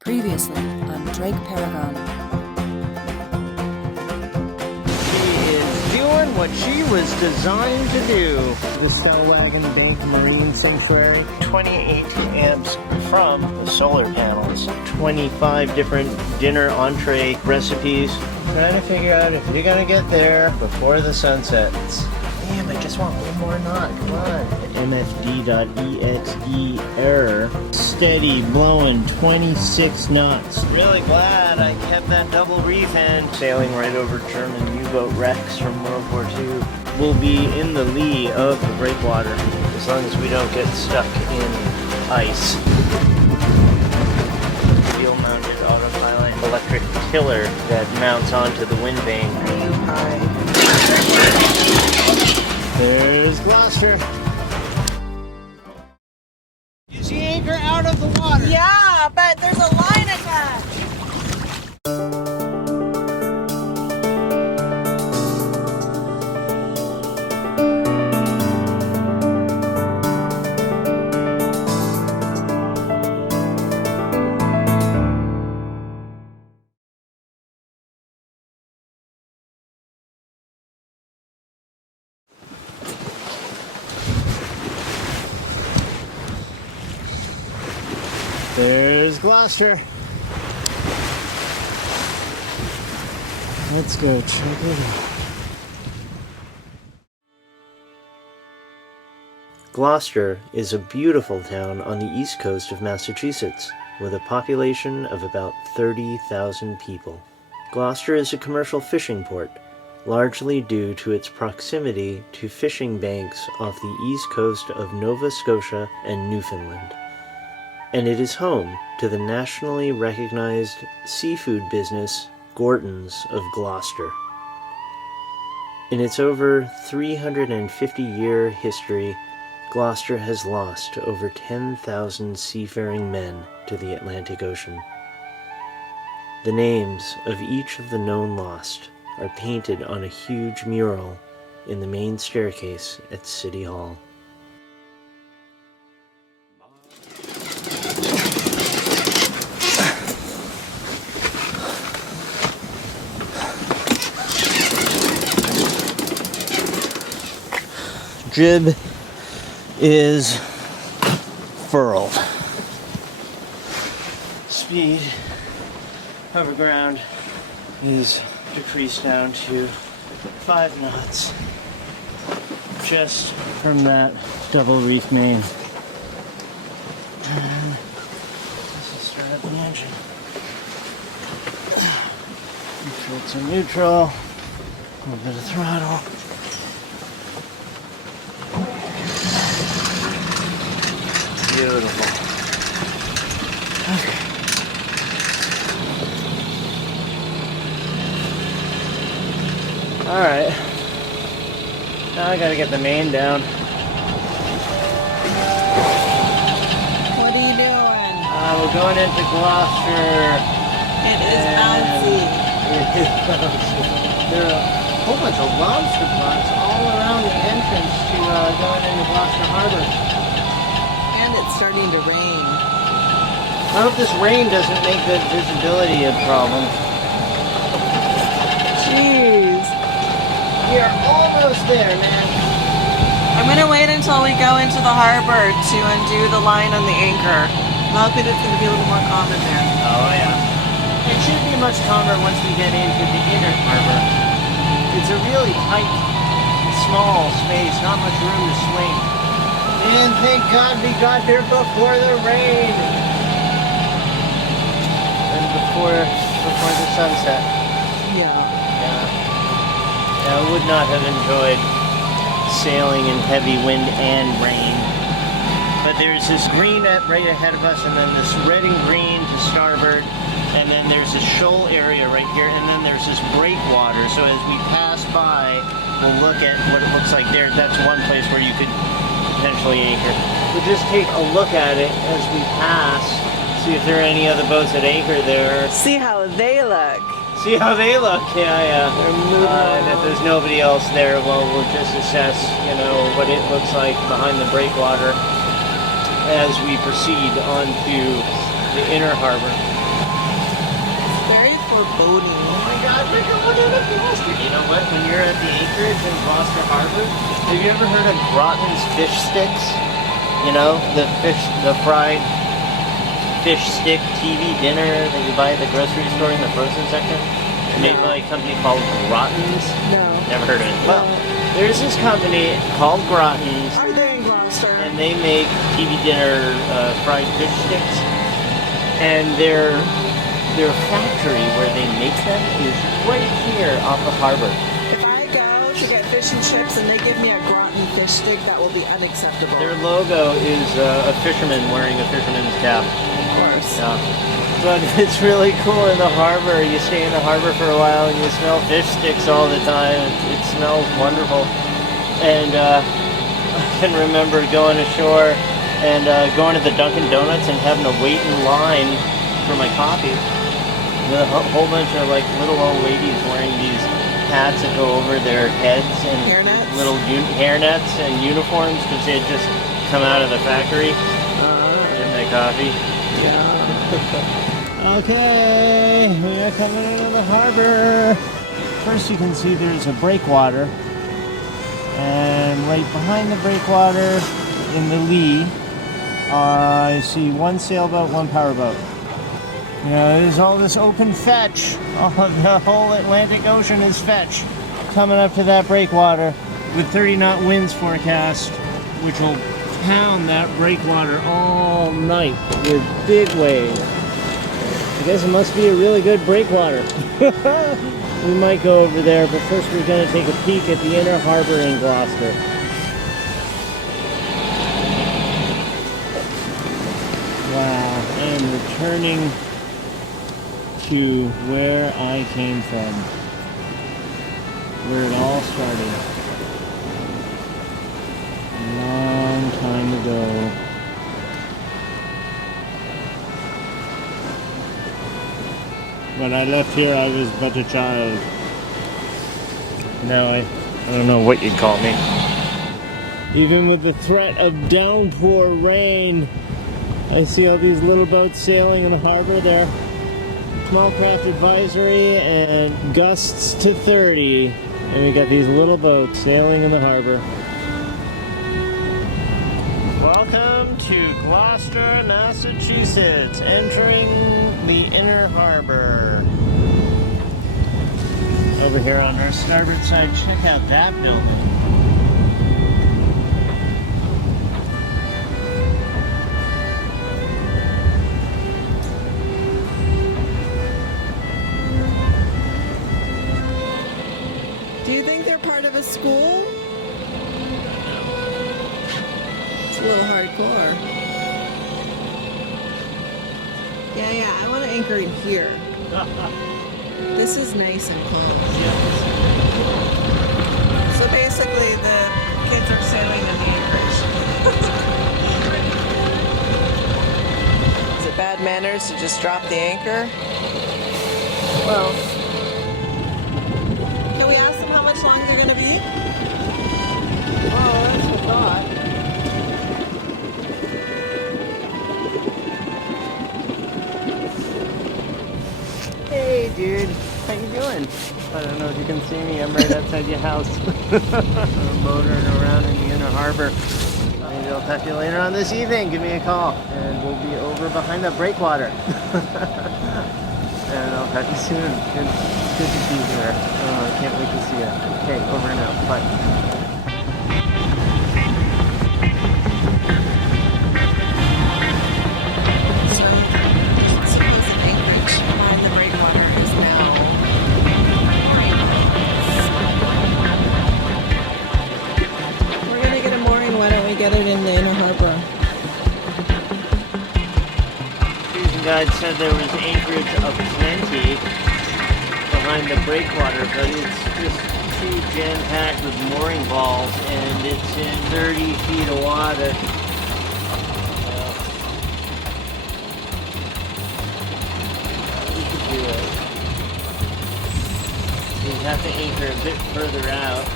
Previously on DrakeParagon. She is doing what she was designed to do. The Stellwagen Bank Marine Sanctuary. 28 amps from the solar panels. 25 different dinner entree recipes. Trying to figure out if you're gonna get there before the sun sets. Damn, I just want one more knot. Come on. MFD.exe error. Steady blowing 26 knots. Really glad I kept that double reef end. Sailing right over German U-boat wrecks from World War II. We'll be in the lee of the breakwater as long as we don't get stuck in ice. Wheel-mounted autopilot electric tiller that mounts onto the wind vane. There's Gloucester. Is the anchor out of the water? Yeah, but there's a line attached. There's Gloucester. Let's go check it out. Gloucester is a beautiful town on the east coast of Massachusetts, with a population of about 30,000 people. Gloucester is a commercial fishing port, largely due to its proximity to fishing banks off the east coast of Nova Scotia and Newfoundland. And it is home to the nationally recognized seafood business Gorton's of Gloucester. In its over 350-year history, Gloucester has lost over 10,000 seafaring men to the Atlantic Ocean. The names of each of the known lost are painted on a huge mural in the main staircase at City Hall. Jib is furled. Speed over ground is decreased down to 5 knots just from that double reef main. And this will start up the engine. Neutral to neutral. A little bit of throttle. Beautiful. Okay. Alright. Now I gotta get the main down. What are you doing? We're going into Gloucester. It is bouncy. It is bouncy. There are a whole bunch of lobster ponds all around the entrance to going into Gloucester Harbor. And it's starting to rain. I hope this rain doesn't make the visibility a problem. Jeez. We are almost there, man. I'm going to wait until we go into the harbor to undo the line on the anchor. I think it's going to be a little more calm in there. Oh, yeah. It should be much calmer once we get into the inner harbor. It's a really tight, small space, not much room to swing. And thank God we got here before the rain. And before the sunset. Yeah. Yeah, I would not have enjoyed sailing in heavy wind and rain. But there's this green right ahead of us, and then this red and green to starboard, and then there's this shoal area right here, and then there's this breakwater. So as we pass by, we'll look at what it looks like there. That's one place where you could potentially anchor. We'll just take a look at it as we pass, see if there are any other boats at anchor there. See how they look. See how they look, yeah. And if there's nobody else there, well, we'll just assess, what it looks like behind the breakwater as we proceed onto the inner harbor. boating. Oh my God, look at Gloucester. You know what? When you're at the anchorage in Gloucester Harbour, have you ever heard of Grotton's fish sticks? You know, the fried fish stick TV dinner that you buy at the grocery store in the frozen section? Made by a company called Grotton's. No. Never heard of it. Well, there's this company called Grotton's. Are they in Gloucester? And they make TV dinner fried fish sticks. And their factory where they make them is right here off the harbor. If I go to get fish and chips and they give me a Groton fish stick, that will be unacceptable. Their logo is a fisherman wearing a fisherman's cap. Of course. Yeah. But it's really cool in the harbor. You stay in the harbor for a while and you smell fish sticks all the time. It smells wonderful. And I can remember going ashore and going to the Dunkin' Donuts and having to wait in line for my coffee with a whole bunch of like little old ladies wearing these hats that go over their heads and hairnets? Little hairnets and uniforms because they had just come out of the factory in my coffee. Yeah. Okay, we are coming into the harbor. First you can see there's a breakwater. And right behind the breakwater in the lee, I see one sailboat, one powerboat. You know, there's all this open fetch. The whole Atlantic Ocean is fetch. Coming up to that breakwater with 30-knot winds forecast, which will pound that breakwater all night with big waves. I guess it must be a really good breakwater. We might go over there, but first we're going to take a peek at the inner harbor in Gloucester. Wow, I am returning to where I came from, where it all started. A long time ago. When I left here, I was but a child. Now I don't know what you'd call me. Even with the threat of downpour rain, I see all these little boats sailing in the harbor there. Small craft advisory and gusts to 30. And we got these little boats sailing in the harbor. Welcome to Gloucester, Massachusetts, entering the inner harbor. Over here on our starboard side, check out that building. Do you think they're part of a school? It's a little hardcore. Yeah, I want to anchor in here. This is nice and calm. So basically, the kids are sailing in the anchorage. Is it bad manners to just drop the anchor? Well, Can we ask them how much longer they're going to be? oh, that's a thought. Hey, dude. How you doing? I don't know if you can see me. I'm right outside your house. I'm motoring around in the inner harbor. Maybe I'll talk to you later on this evening. Give me a call, and we'll be over behind the breakwater. And I'll talk to you soon. Good to be here. I can't wait to see you. Okay, over and out. Bye. Get it in the inner harbor. Cruising guide said there was anchorage aplenty behind the breakwater, but it's just too jam-packed with mooring balls, and it's in 30 feet of water. We could do it. We'd have to anchor a bit further out.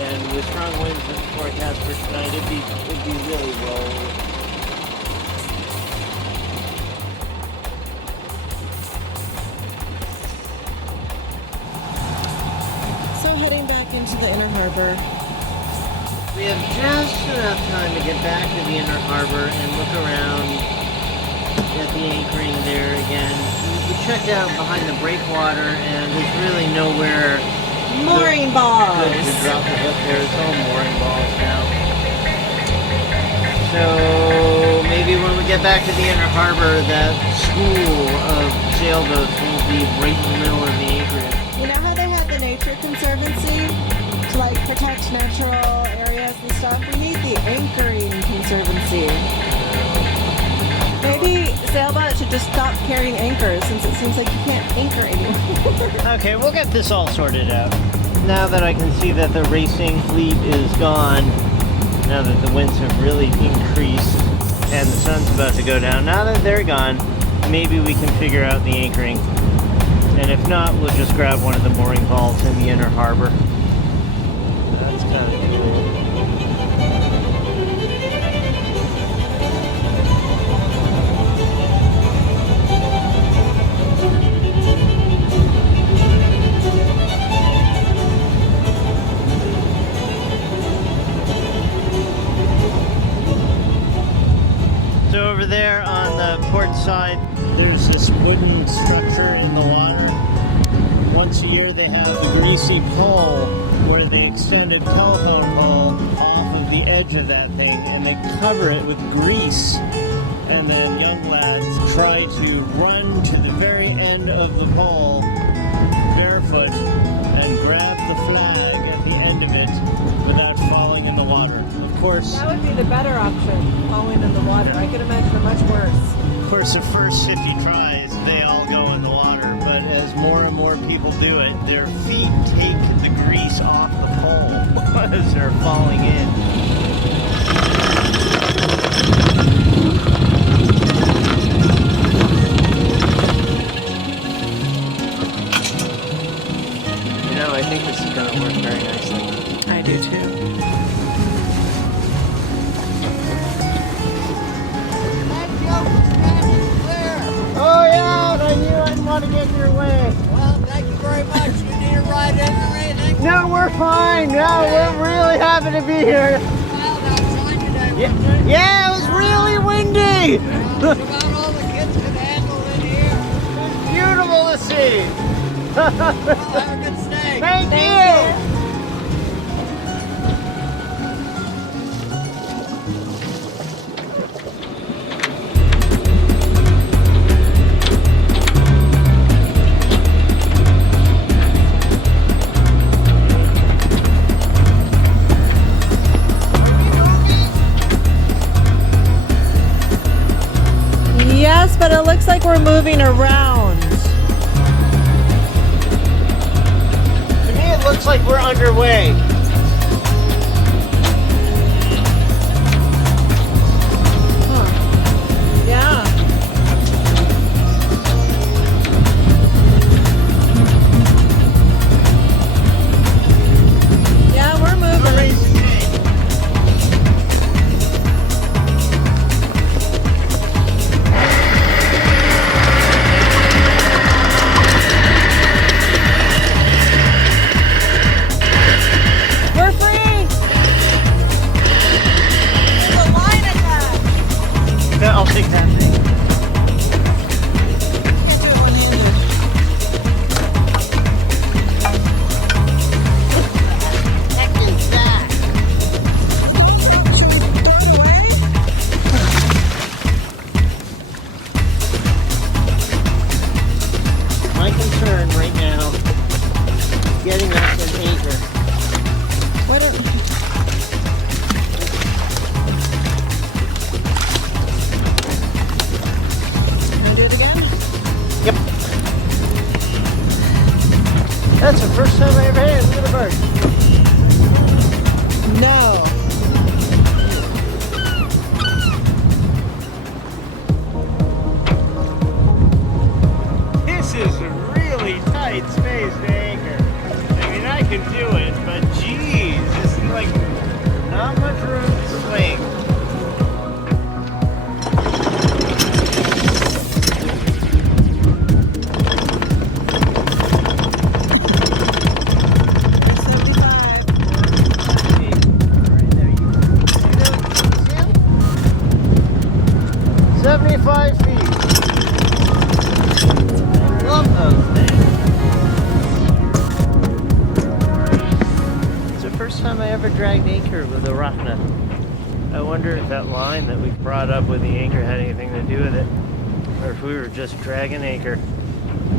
And with strong winds in the forecast for tonight, it'd be really rolling. heading back into the inner harbor. We have just enough time to get back to the inner harbor and look around at the anchoring there again. We checked out behind the breakwater and there's really nowhere Mooring balls! good to drop the hook there. It's all mooring balls now. So maybe when we get back to the inner harbor, that school of sailboats will be right in the middle of the anchorage. You know how they have the Nature Conservancy to like protect natural areas and stuff? We need the Anchoring Conservancy. Maybe sailboats should just stop carrying anchors since it seems like you can't anchor anymore. Okay, we'll get this all sorted out. Now that I can see that the racing fleet is gone, now that the winds have really increased and the sun's about to go down, now that they're gone, maybe we can figure out the anchoring. And if not, we'll just grab one of the mooring balls in the inner harbor. That's kind of cool. So over there on the port side, there's this wooden structure in the water. Once a year they have the greasy pole where they extend a telephone pole off of the edge of that thing and they cover it with grease. And then young lads try to run to the very end of the pole barefoot and grab the flag at the end of it without falling in the water. Of course, That would be the better option, falling in the water. I could imagine it much worse. of course, the first 50 tries, they all go in the water. But as more and more people do it, their feet take the grease off the pole as they're falling in. You know, I think this is going to work very nicely. I do too. Oh yeah, I knew I didn't want to get in your way. Well, thank you very much. You need a ride in or anything? No, we're fine. No, we're really happy to be here. Well, outside today, wasn't it? Yeah, it was really windy. Well, it's about all the kids can handle in here. Beautiful to see. Well, have a good stay. Thank you. Yes, but it looks like we're moving around. To me, it looks like we're underway. Yeah. Yeah, we're moving. We're free. There's a line attached. Yeah, I'll take that thing. Can't do it one-handed. Heck is that? Should we throw it away? My concern right now is getting us an anchor. What are Can I do it again? Yep. That's the first time I ever had a bird. No. This is a really tight space to anchor. I mean, I can do it, but geez, this is like not much room to swing. So love those things. It's the first time I ever dragged anchor with a Rachna. I wonder if that line that we brought up with the anchor had anything to do with it, or if we were just dragging anchor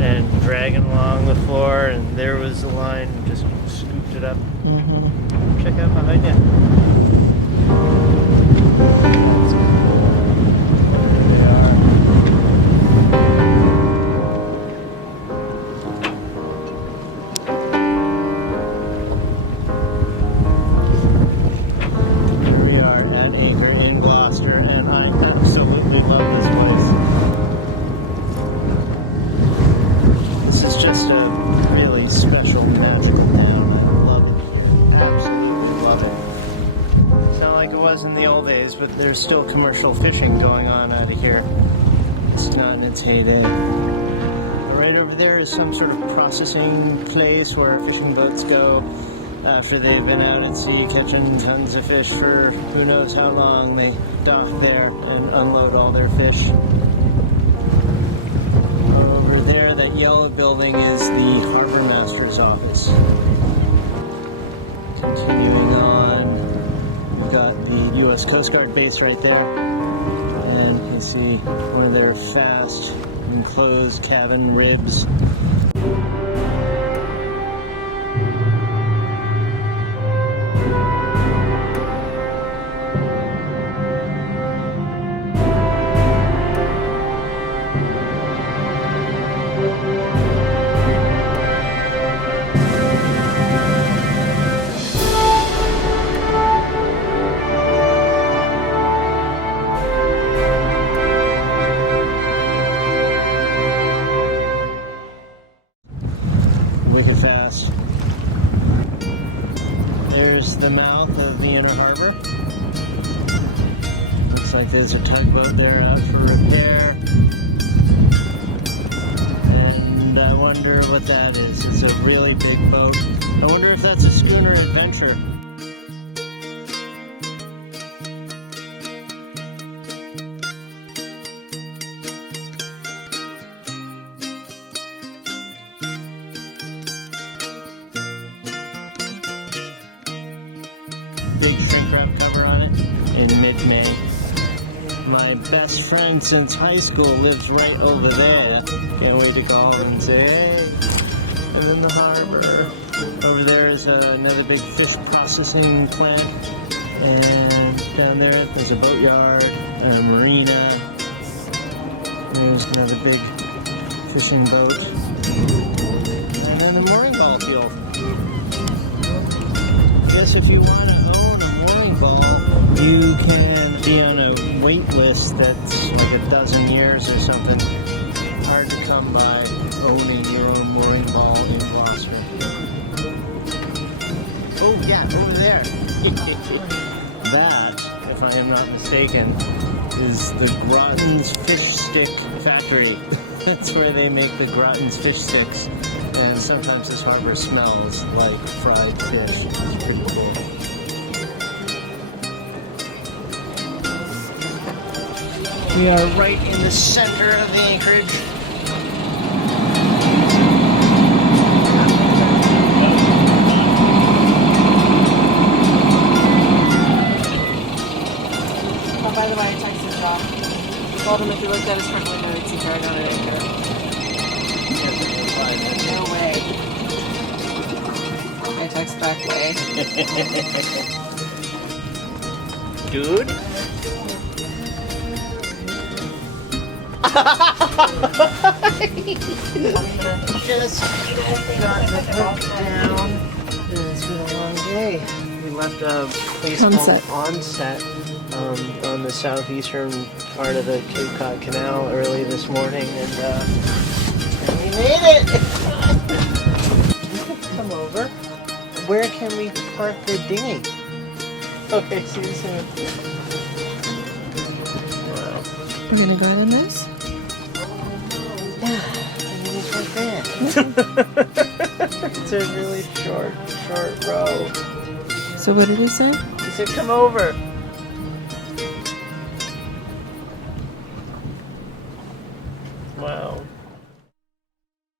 and dragging along the floor, and there was the line, and just scooped it up. Mm-hmm. Check out behind you. We are at anchor in Gloucester, and I absolutely love this place. This is just a really special, magical town. I love it. Absolutely love it. It's not like it was in the old days, but there's still commercial fishing going on out of here. It's not in its heyday. Right over there is some sort of processing place where fishing boats go after they've been out at sea catching tons of fish for who knows how long. They dock there and unload all their fish. Over there, that yellow building is the harbor master's office. Continuing on, we've got the U.S. Coast Guard base right there, and you can see one of their fast enclosed cabin ribs. Wicked fast. There's the mouth of Vienna Harbor. Looks like there's a tugboat there out for repair. And I wonder what that is. It's a really big boat. I wonder if that's a schooner adventure. Big shrink wrap cover on it in mid-May. My best friend since high school lives right over there. Can't wait to call him and say, hey. And then the harbor. Over there is another big fish processing plant. And down there there's a boatyard, a marina. There's another big fishing boat. And then the mooring ball field. I guess if you want to own a mooring ball, you can be on a wait list that's like a dozen years or something. Hard to come by owning your own mooring ball in Gloucester. Oh yeah, over there. That, if I am not mistaken, is the Grotten's Fish Stick Factory. That's where they make the Grotten's fish sticks. And sometimes this harbor smells like fried fish. It's pretty cool. We are right in the center of the anchorage. Oh, by the way, I texted Geoff. I told him if he looked at his front window, he'd see Paragon at anchor. No way. I text back way. Dude? Just got the hook down. It's been a long day. We left a place called Onset on the southeastern part of the Cape Cod Canal early this morning, and we made it! Come over. Where can we park the dinghy? Okay, see you soon. Wow. We're gonna go out on this? Yeah, I mean, it's right there. It's a really short row. So what did he say? He said, come over. Wow.